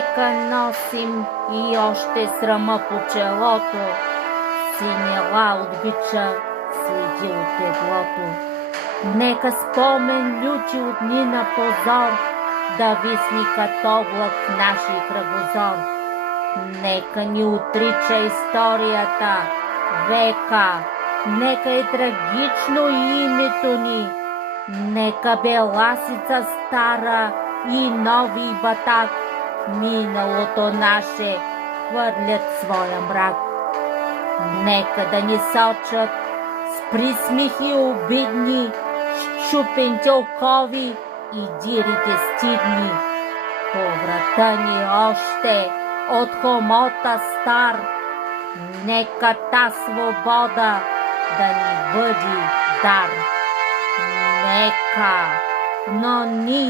Нека носим и още срама по челото, синя ла от бича следи от теглото. Нека спомен лючи от дни на позор да висни като облак в нашия кръгозор. Нека ни отрича историята века, нека е трагично името ни. Нека беласица стара и нови батак миналото наше хвърлят своя мрак. Нека да ни сочат с присмихи обидни, щупените окови и дирите стидни. По врата ни още от хомота стар, нека та свобода да ни бъде дар. Нека, но ние